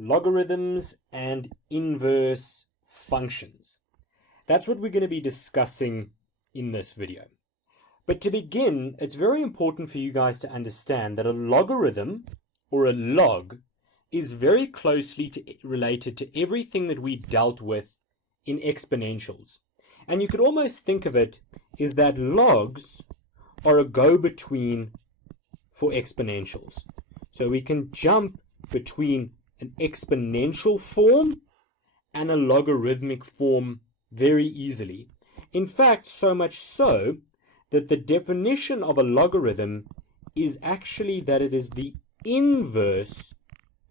logarithms and inverse functions. That's what we're going to be discussing in this video. But to begin, it's very important for you guys to understand that a logarithm, or a log, is very closely related to everything that we dealt with in exponentials. And you could almost think of it as that logs are a go-between for exponentials. So we can jump between an exponential form and a logarithmic form very easily. In fact, so much so that the definition of a logarithm is actually that it is the inverse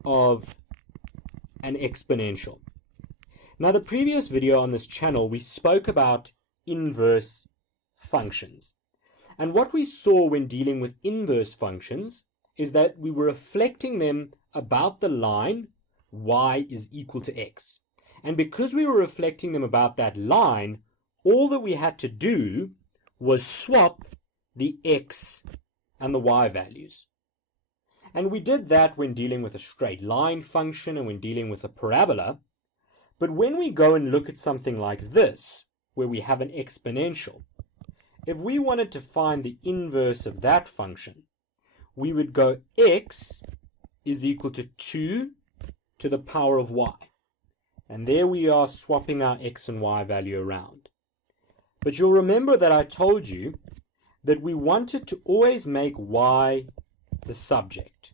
of an exponential. Now, the previous video on this channel, we spoke about inverse functions. And what we saw when dealing with inverse functions is that we were reflecting them about the line y is equal to x. And because we were reflecting them about that line, all that we had to do was swap the x and the y values. And we did that when dealing with a straight line function and when dealing with a parabola. But when we go and look at something like this, where we have an exponential, if we wanted to find the inverse of that function, we would go x is equal to 2 to the power of y. And there we are swapping our x and y value around. But you'll remember that I told you that we wanted to always make y the subject.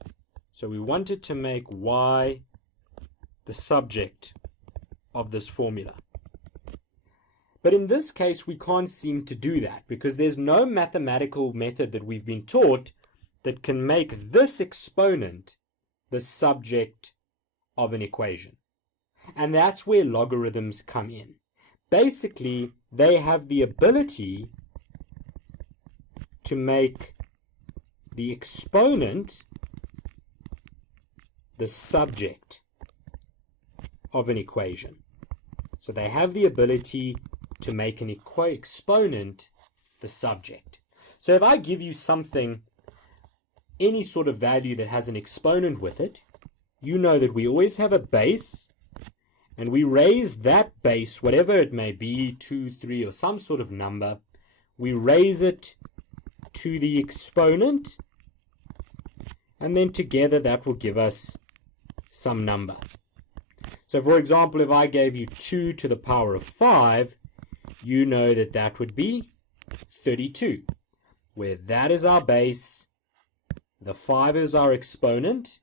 So we wanted to make y the subject of this formula. But in this case, we can't seem to do that because there's no mathematical method that we've been taught that can make this exponent the subject of an equation. And that's where logarithms come in. Basically, they have the ability to make the exponent the subject of an equation. So they have the ability to make an exponent the subject. So if I give you something, any sort of value that has an exponent with it, you know that we always have a base, and we raise that base, whatever it may be, 2, 3, or some sort of number, we raise it to the exponent, and then together that will give us some number. So for example, if I gave you 2 to the power of 5, you know that that would be 32, where that is our base, the 5 is our exponent,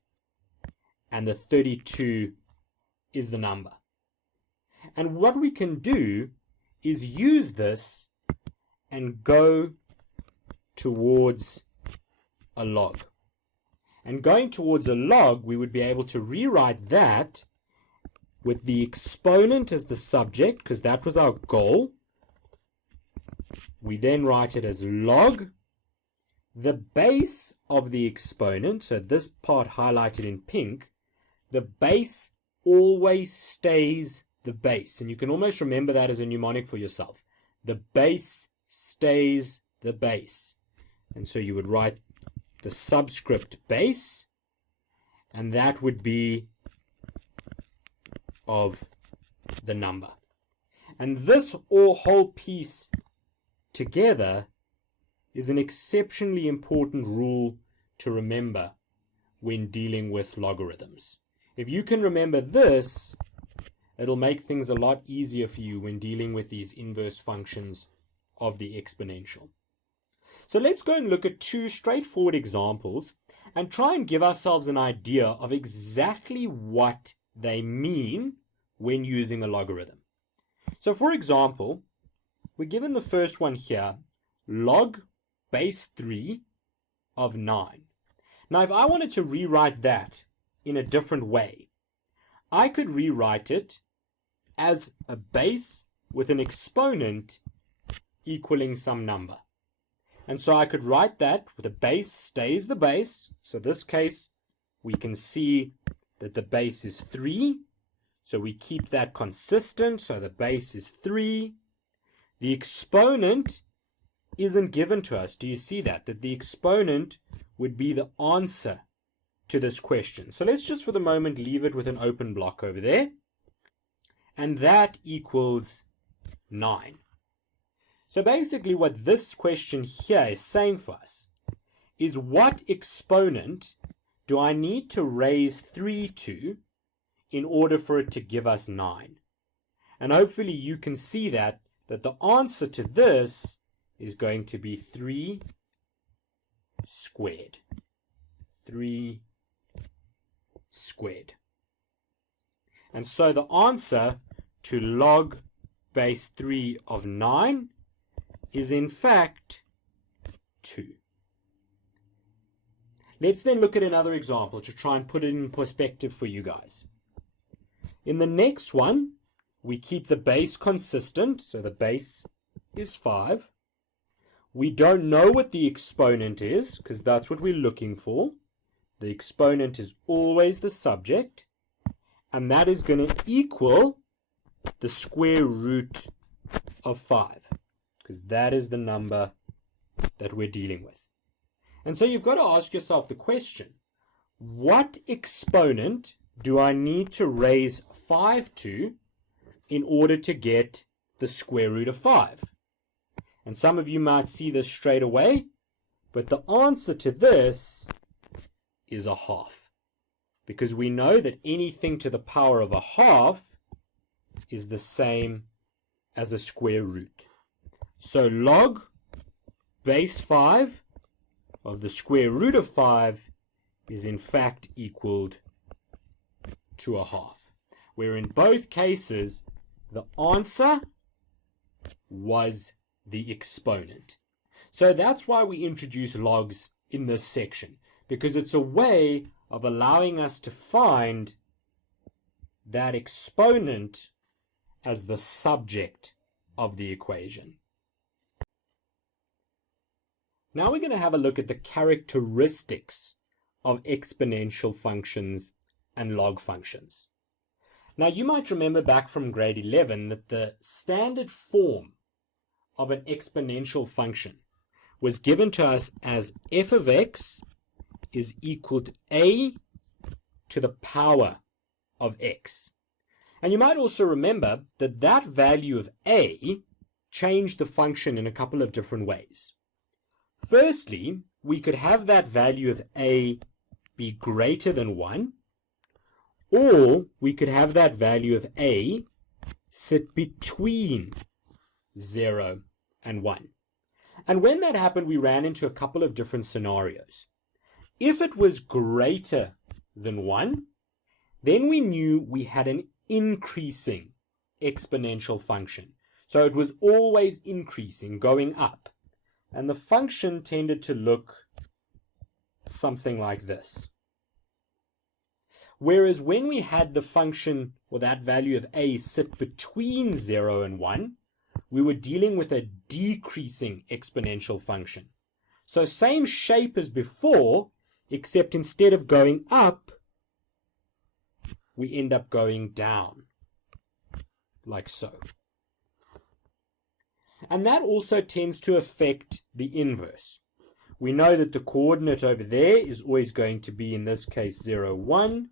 and the 32 is the number. And what we can do is use this and go towards a log. And going towards a log, we would be able to rewrite that with the exponent as the subject, because that was our goal. We then write it as log. The base of the exponent, so this part highlighted in pink, the base always stays the base. And you can almost remember that as a mnemonic for yourself. The base stays the base. And so you would write the subscript base, and that would be of the number. And this whole piece together is an exceptionally important rule to remember when dealing with logarithms. If you can remember this, it'll make things a lot easier for you when dealing with these inverse functions of the exponential. So let's go and look at two straightforward examples and try and give ourselves an idea of exactly what they mean when using a logarithm. So for example, we're given the first one here, log base 3 of 9. Now if I wanted to rewrite that in a different way, I could rewrite it as a base with an exponent equaling some number. And so I could write that with the base stays the base. So in this case, we can see that the base is 3. So we keep that consistent. So the base is 3. The exponent isn't given to us. Do you see that? That the exponent would be the answer to this question. So let's just for the moment leave it with an open block over there. And that equals 9. So basically what this question here is saying for us is what exponent do I need to raise 3 to in order for it to give us 9? And hopefully you can see that the answer to this is going to be 3 squared. 3 squared. And so the answer to log base 3 of 9 is in fact 2. Let's then look at another example to try and put it in perspective for you guys. In the next one, we keep the base consistent, so the base is 5. We don't know what the exponent is, because that's what we're looking for. The exponent is always the subject, and that is going to equal the square root of 5, because that is the number that we're dealing with. And so you've got to ask yourself the question, what exponent do I need to raise 5 to in order to get the square root of 5? And some of you might see this straight away, but the answer to this is a half, because we know that anything to the power of a half is the same as a square root. So log base 5 of the square root of 5 is in fact equaled to a half, where in both cases the answer was the exponent. So that's why we introduce logs in this section, because it's a way of allowing us to find that exponent as the subject of the equation. Now we're going to have a look at the characteristics of exponential functions and log functions. Now you might remember back from grade 11 that the standard form of an exponential function was given to us as f of x is equal to a to the power of x. And you might also remember that that value of a changed the function in a couple of different ways. Firstly, we could have that value of a be greater than 1, or we could have that value of a sit between 0 and 1. And when that happened, we ran into a couple of different scenarios. If it was greater than 1, then we knew we had an increasing exponential function. So it was always increasing, going up. And the function tended to look something like this. Whereas when we had the function, or that value of a, sit between 0 and 1, we were dealing with a decreasing exponential function. So same shape as before, except instead of going up, we end up going down, like so. And that also tends to affect the inverse. We know that the coordinate over there is always going to be, in this case, 0, 1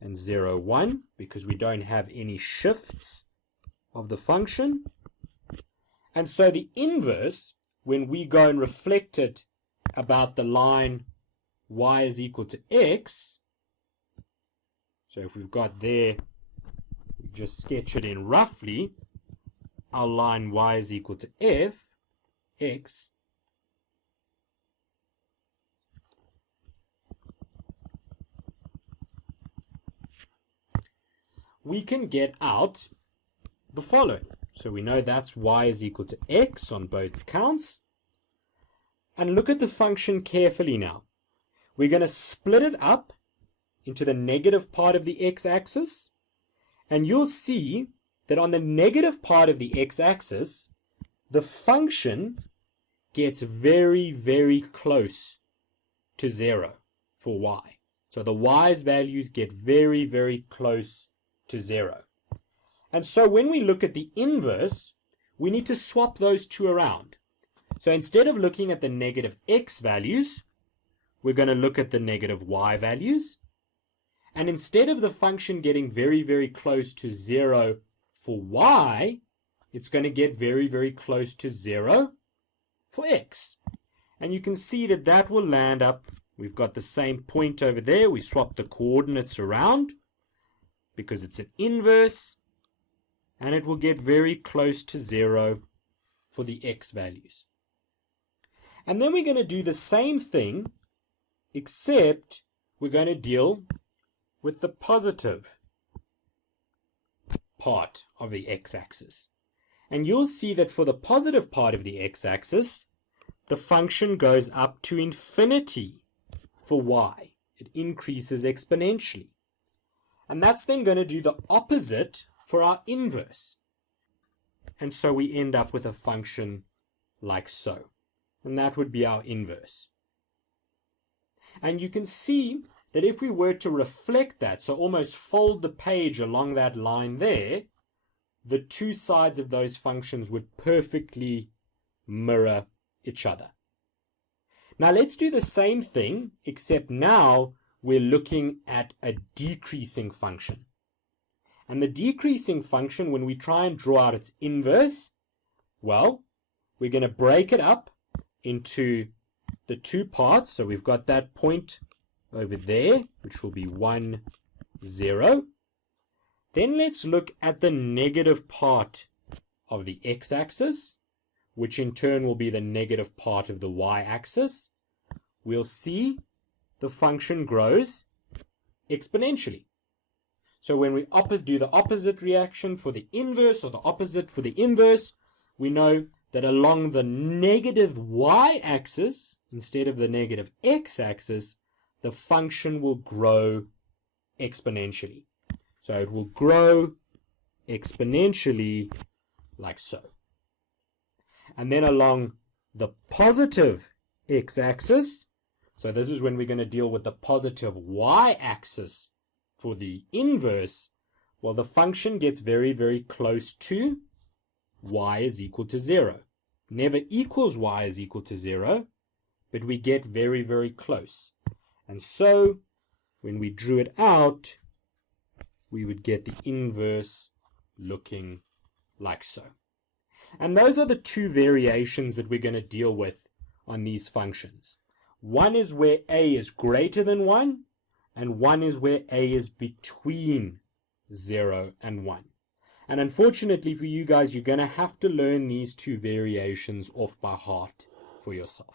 and 0, 1, because we don't have any shifts of the function. And so the inverse, when we go and reflect it about the line y is equal to x, so if we've got there, we just sketch it in roughly, our line y is equal to x, we can get out the following. So we know that's y is equal to x on both counts. And look at the function carefully now. We're going to split it up into the negative part of the x-axis. And you'll see that on the negative part of the x-axis, the function gets very, very close to 0 for y. So the y's values get very, very close to 0. And so when we look at the inverse, we need to swap those two around. So instead of looking at the negative x values, we're going to look at the negative y values. And instead of the function getting very, very close to 0 for y, it's going to get very, very close to 0 for x. And you can see that that will land up, we've got the same point over there, we swap the coordinates around because it's an inverse, and it will get very close to 0 for the x values. And then we're going to do the same thing, except we're going to deal with the positive part of the x-axis. And you'll see that for the positive part of the x-axis, the function goes up to infinity for y. It increases exponentially. And that's then going to do the opposite for our inverse. And so we end up with a function like so. And that would be our inverse. And you can see that if we were to reflect that, so almost fold the page along that line there, the two sides of those functions would perfectly mirror each other. Now let's do the same thing, except now we're looking at a decreasing function. And the decreasing function, when we try and draw out its inverse, well, we're going to break it up into the two parts. So we've got that point over there, which will be 1, 0. Then let's look at the negative part of the x-axis, which in turn will be the negative part of the y-axis. We'll see the function grows exponentially. So when we do the opposite reaction for the inverse, or the opposite for the inverse, we know that along the negative y-axis, instead of the negative x-axis, the function will grow exponentially. So it will grow exponentially like so. And then along the positive x-axis, so this is when we're going to deal with the positive y-axis for the inverse, well, the function gets very, very close to y is equal to 0. Never equals y is equal to 0, but we get very, very close. And so when we drew it out, we would get the inverse looking like so. And those are the two variations that we're going to deal with on these functions. One is where a is greater than 1, and one is where a is between 0 and 1. And unfortunately for you guys, you're going to have to learn these two variations off by heart for yourself.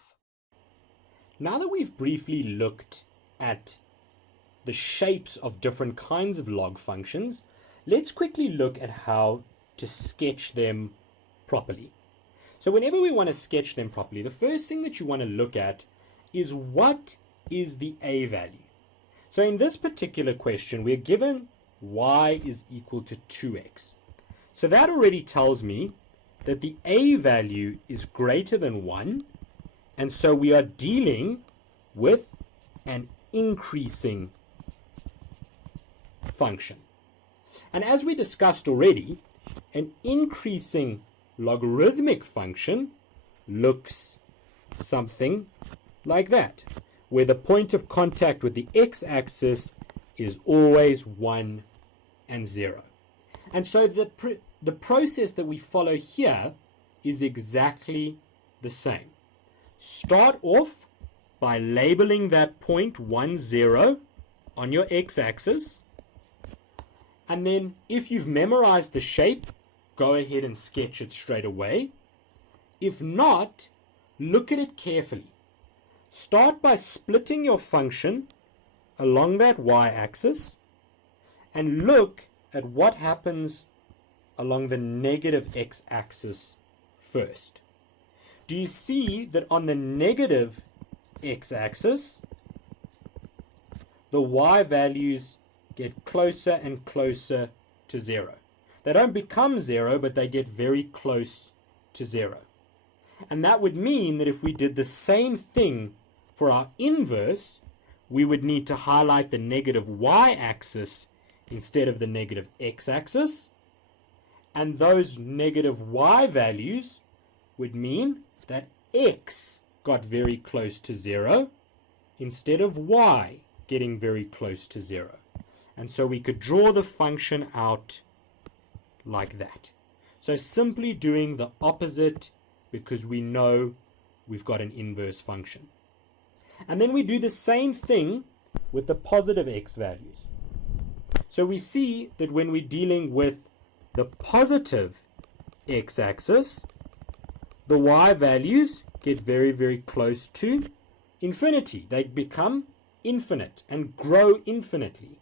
Now that we've briefly looked at the shapes of different kinds of log functions, let's quickly look at how to sketch them properly. So whenever we want to sketch them properly, the first thing that you want to look at is what is the a value. So in this particular question, we're given y is equal to 2x. So that already tells me that the a value is greater than 1, and so we are dealing with an increasing function. And as we discussed already, an increasing logarithmic function looks something like that, where the point of contact with the x-axis is always 1 and 0. And so the process that we follow here is exactly the same. Start off by labeling that point 1, 0 on your x-axis. And then if you've memorized the shape, go ahead and sketch it straight away. If not, look at it carefully. Start by splitting your function along that y-axis and look at what happens along the negative x-axis first. Do you see that on the negative x-axis, the y values get closer and closer to 0? They don't become 0, but they get very close to 0. And that would mean that if we did the same thing for our inverse, we would need to highlight the negative y-axis instead of the negative x-axis. And those negative y values would mean that x got very close to 0, instead of y getting very close to 0. And so we could draw the function out like that. So simply doing the opposite because we know we've got an inverse function. And then we do the same thing with the positive x values. So we see that when we're dealing with the positive x-axis, the y values get very, very close to infinity. They become infinite and grow infinitely.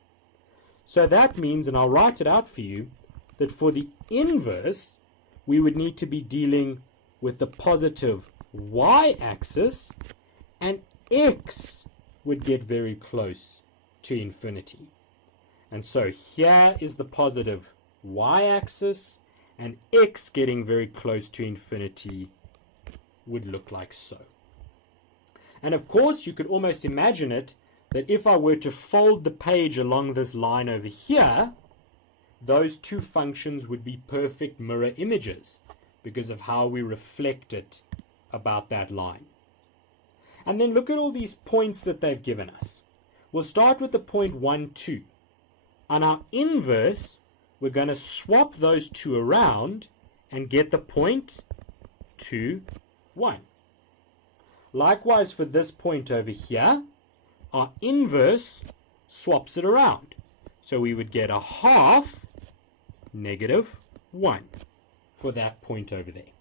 So that means, and I'll write it out for you, that for the inverse, we would need to be dealing with the positive y-axis, and x would get very close to infinity. And so here is the positive y-axis, and x getting very close to infinity would look like so. And of course, you could almost imagine it that if I were to fold the page along this line over here, those two functions would be perfect mirror images because of how we reflect it about that line. And then look at all these points that they've given us. We'll start with the point 1, 2. On our inverse, we're going to swap those two around and get the point 2, 1. Likewise for this point over here, our inverse swaps it around. So we would get a half negative 1 for that point over there.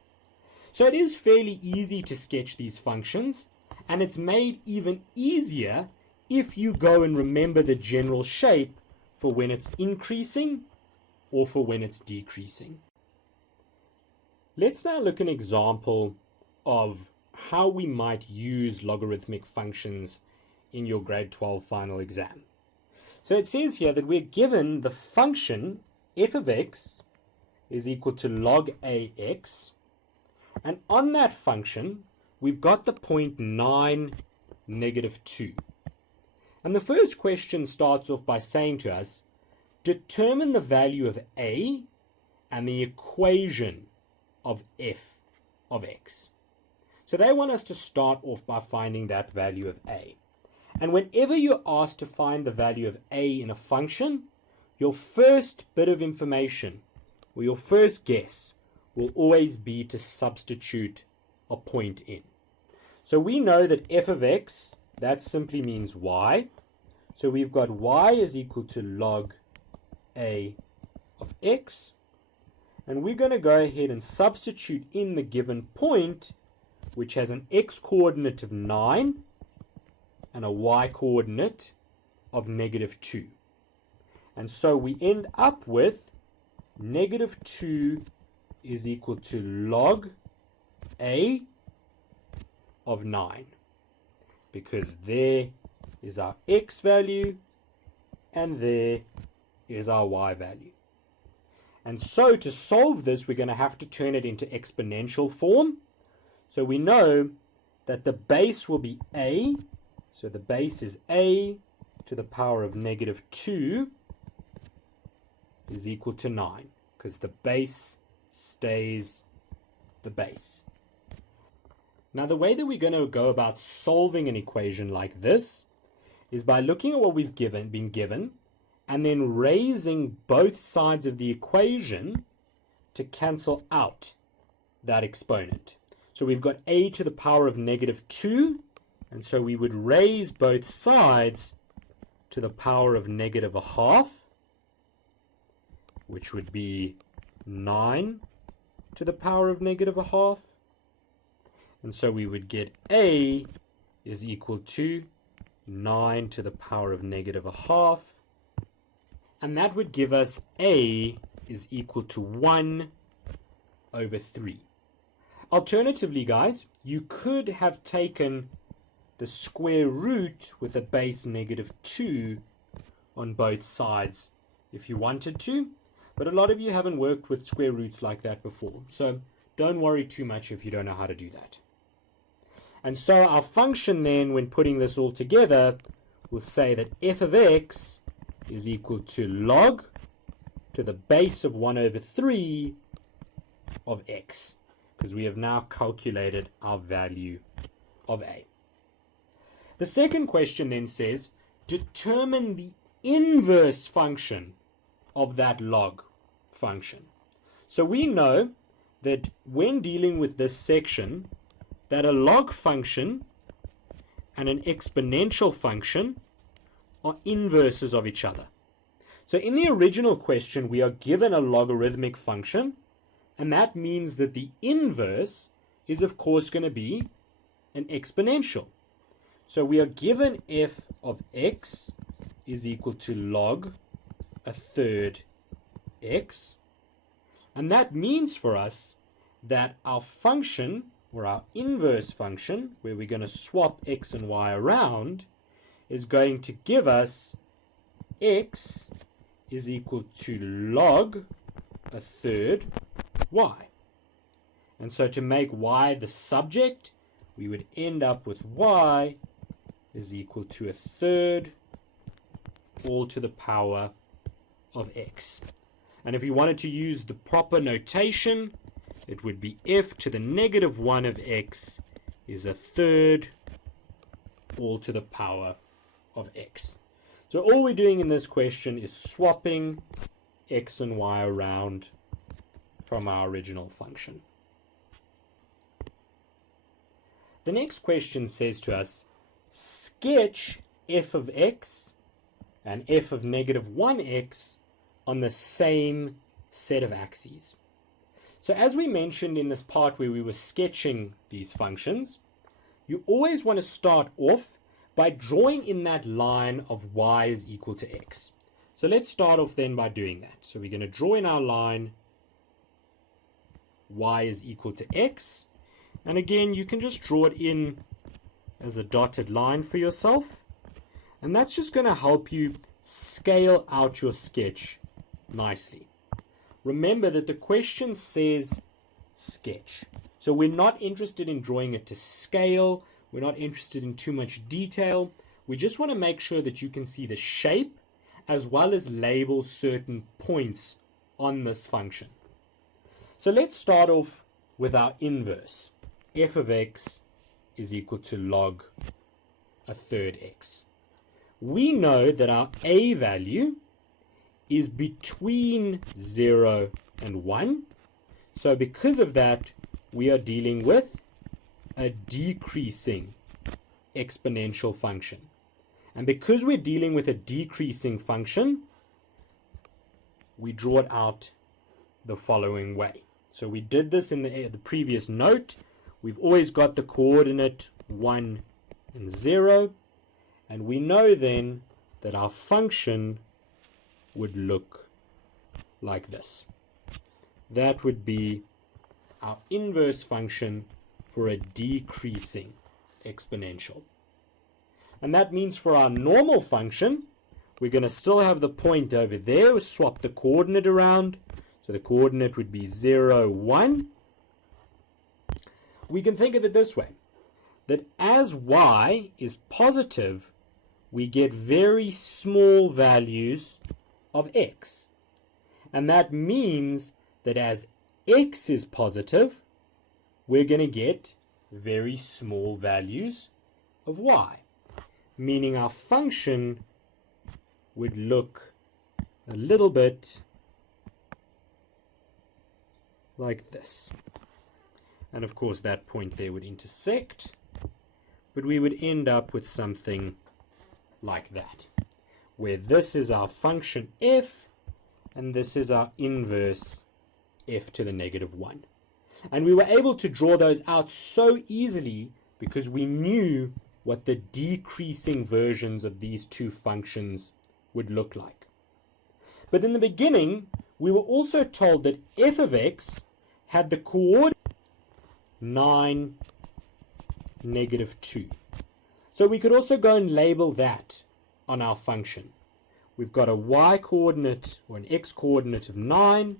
So it is fairly easy to sketch these functions, and it's made even easier if you go and remember the general shape for when it's increasing or for when it's decreasing. Let's now look at an example of how we might use logarithmic functions in your grade 12 final exam. So it says here that we're given the function f of x is equal to log ax, and on that function we've got the point 9, negative 2. And the first question starts off by saying to us, determine the value of a and the equation of f of x. So they want us to start off by finding that value of a. And whenever you're asked to find the value of a in a function, your first bit of information, or your first guess, will always be to substitute a point in. So we know that f of x, that simply means y. So we've got y is equal to log a of x. And we're going to go ahead and substitute in the given point, which has an x coordinate of 9 and a y coordinate of negative 2. And so we end up with negative 2 is equal to log a of 9, because there is our x value and there is our y value. And so to solve this, we're going to have to turn it into exponential form. So we know that the base will be a, so the base is a to the power of negative 2 is equal to 9, because the base stays the base. Now the way that we're going to go about solving an equation like this is by looking at what we've been given, and then raising both sides of the equation to cancel out that exponent. So we've got a to the power of negative 2, and so we would raise both sides to the power of negative a half, which would be 9 to the power of negative a half. And so we would get a is equal to 9 to the power of negative a half. And that would give us a is equal to 1 over 3. Alternatively, guys, you could have taken the square root with a base negative 2 on both sides if you wanted to. But a lot of you haven't worked with square roots like that before. So don't worry too much if you don't know how to do that. And so our function then, when putting this all together, will say that f of x is equal to log to the base of 1 over 3 of x, because we have now calculated our value of a. The second question then says, determine the inverse function of that log function. So we know that when dealing with this section, that a log function and an exponential function are inverses of each other. So in the original question, we are given a logarithmic function, and that means that the inverse is of course going to be an exponential. So we are given f of x is equal to log a third x, and that means for us that our function, or our inverse function, where we're going to swap x and y around, is going to give us x is equal to log a third y. And so to make y the subject, we would end up with y is equal to a third all to the power of x. And if we wanted to use the proper notation, it would be f to the negative 1 of x is a third all to the power of x. So all we're doing in this question is swapping x and y around from our original function. The next question says to us, sketch f of x and f of negative 1x on the same set of axes. So as we mentioned in this part where we were sketching these functions, you always want to start off by drawing in that line of y is equal to x. So let's start off then by doing that. So we're going to draw in our line y is equal to x. And again, you can just draw it in as a dotted line for yourself. And that's just going to help you scale out your sketch nicely. Remember that the question says sketch. So we're not interested in drawing it to scale. We're not interested in too much detail. We just want to make sure that you can see the shape as well as label certain points on this function. So let's start off with our inverse. F of x is equal to log a third x. We know that our a value is between 0 and 1. So because of that, we are dealing with a decreasing exponential function. And because we're dealing with a decreasing function, we draw it out the following way. So we did this in the previous note. We've always got the coordinate 1 and 0. And we know then that our function would look like this. That would be our inverse function for a decreasing exponential. And that means for our normal function, we're going to still have the point over there. We'll swap the coordinate around. So the coordinate would be 0, 1. We can think of it this way, that as y is positive, we get very small values of x. And that means that as x is positive, we're going to get very small values of y. Meaning our function would look a little bit like this. And of course that point there would intersect, but we would end up with something like that, where this is our function f, and this is our inverse f to the negative 1. And we were able to draw those out so easily because we knew what the decreasing versions of these two functions would look like. But in the beginning, we were also told that f of x had the coordinate 9, negative 2. So we could also go and label that on our function. We've got a y coordinate or an x coordinate of 9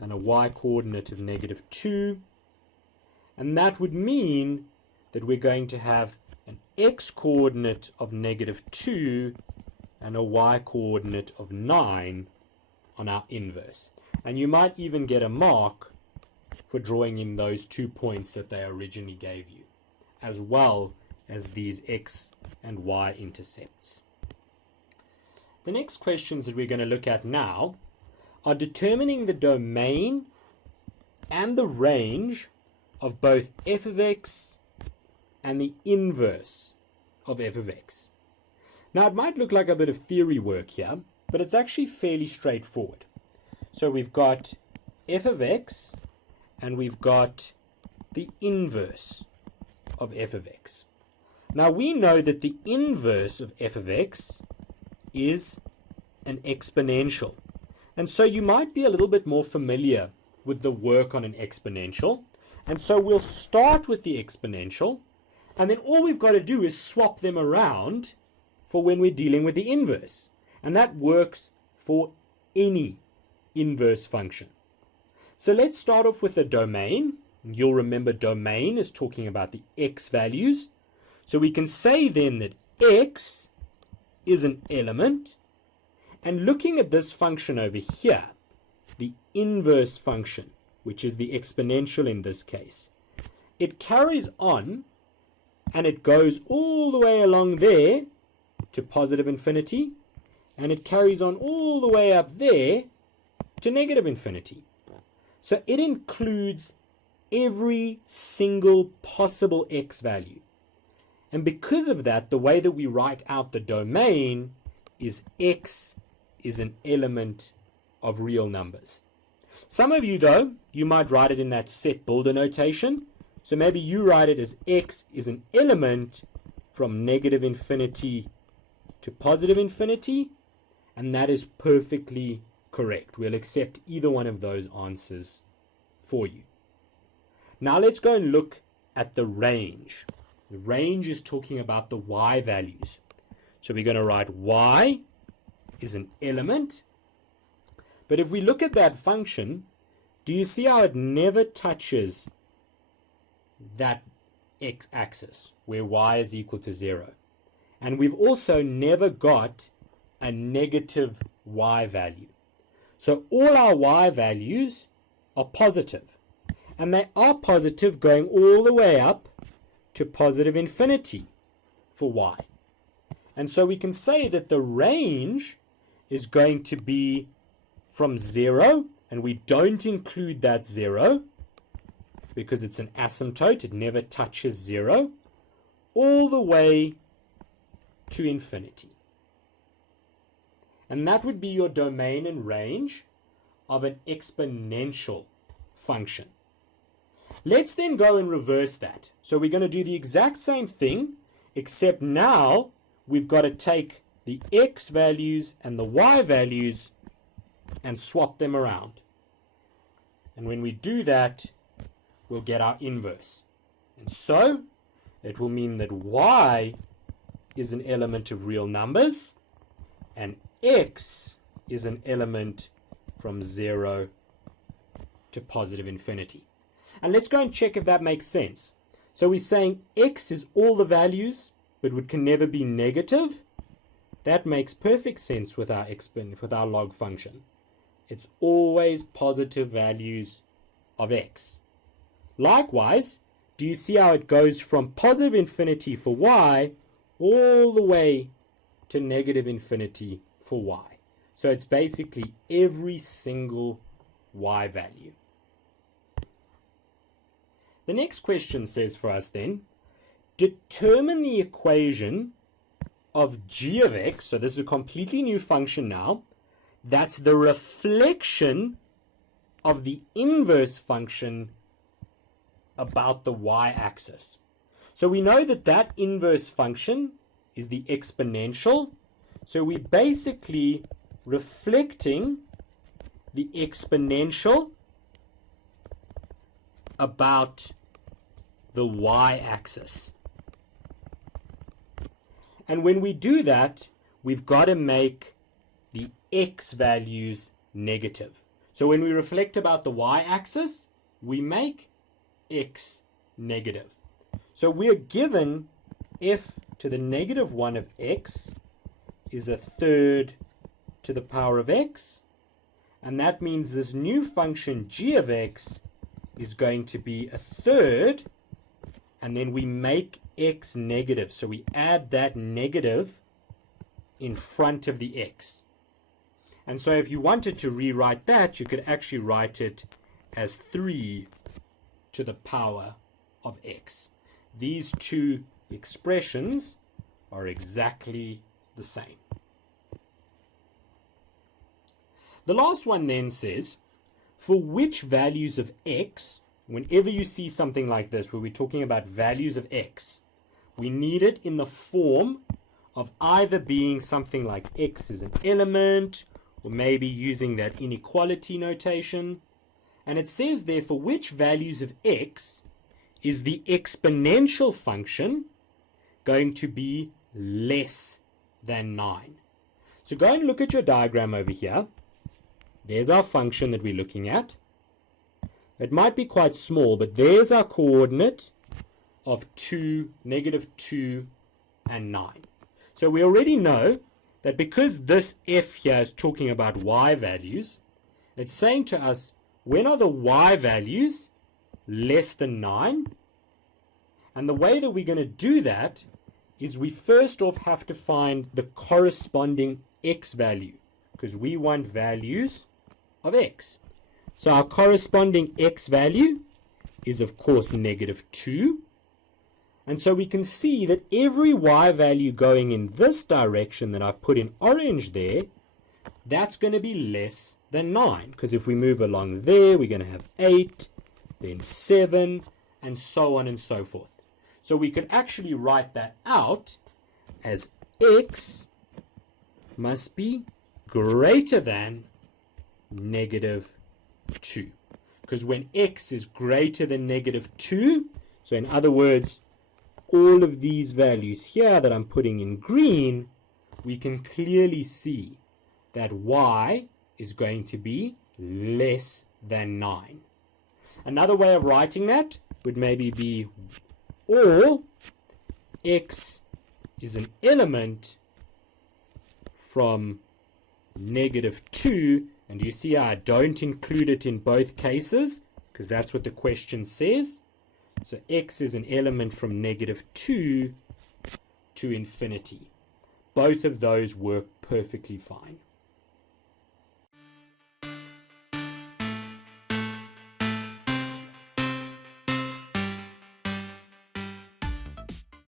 and a y coordinate of negative 2. And that would mean that we're going to have an x coordinate of negative 2 and a y coordinate of 9 on our inverse. And you might even get a mark for drawing in those 2 points that they originally gave you, as well as these x and y intercepts. The next questions that we're going to look at now are determining the domain and the range of both f of x and the inverse of f of x. Now it might look like a bit of theory work here, but it's actually fairly straightforward. So we've got f of x and we've got the inverse of f of x. Now we know that the inverse of f of x is an exponential. And so you might be a little bit more familiar with the work on an exponential. And so we'll start with the exponential, and then all we've got to do is swap them around for when we're dealing with the inverse. And that works for any inverse function. So let's start off with the domain. You'll remember domain is talking about the x values. So we can say then that x is an element. And looking at this function over here, the inverse function, which is the exponential in this case, it carries on and it goes all the way along there to positive infinity, and it carries on all the way up there to negative infinity. So it includes every single possible x value. And because of that, the way that we write out the domain is x is an element of real numbers. Some of you, though, you might write it in that set builder notation. So maybe you write it as x is an element from negative infinity to positive infinity, and that is perfectly correct. We'll accept either one of those answers for you. Now let's go and look at the range. The range is talking about the y values. So we're going to write y is an element. But if we look at that function, do you see how it never touches that x-axis where y is equal to 0? And we've also never got a negative y value. So all our y values are positive. And they are positive going all the way up to positive infinity for y. And so we can say that the range is going to be from 0, and we don't include that 0 because it's an asymptote, it never touches 0, all the way to infinity. And that would be your domain and range of an exponential function. Let's then go and reverse that. So we're going to do the exact same thing, except now we've got to take the x values and the y values and swap them around. And when we do that, we'll get our inverse. And so it will mean that y is an element of real numbers and x is an element from 0 to positive infinity. And let's go and check if that makes sense. So we're saying x is all the values, but it can never be negative. That makes perfect sense with our log function. It's always positive values of x. Likewise, do you see how it goes from positive infinity for y all the way to negative infinity for y? So it's basically every single y value. The next question says for us then, determine the equation of g of x, so this is a completely new function now, that's the reflection of the inverse function about the y-axis. So we know that that inverse function is the exponential, so we're basically reflecting the exponential about the y-axis. And when we do that, we've got to make the x values negative. So when we reflect about the y-axis, we make x negative. So we're given f to the negative 1 of x is a third to the power of x. And that means this new function g of x is going to be a third, and then we make x negative. So we add that negative in front of the x. And so if you wanted to rewrite that, you could actually write it as 3 to the power of x. These two expressions are exactly the same. The last one then says, for which values of x, whenever you see something like this where we're talking about values of x, we need it in the form of either being something like x is an element, or maybe using that inequality notation. And it says there, for which values of x is the exponential function going to be less than 9? So go and look at your diagram over here. There's our function that we're looking at. It might be quite small, but there's our coordinate of 2, -2, and 9. So we already know that because this f here is talking about y values, it's saying to us, when are the y values less than 9? And the way that we're going to do that is we first off have to find the corresponding x value, because we want values of x. So our corresponding x value is of course -2. And so we can see that every y value going in this direction that I've put in orange there, that's going to be less than 9. Because if we move along there, we're going to have 8, then 7, and so on and so forth. So we could actually write that out as x must be greater than -2. Because when x is greater than -2, so in other words, all of these values here that I'm putting in green, we can clearly see that y is going to be less than 9. Another way of writing that would maybe be, or x is an element from -2, and you see I don't include it in both cases because that's what the question says. So x is an element from -2 to infinity. Both of those work perfectly fine.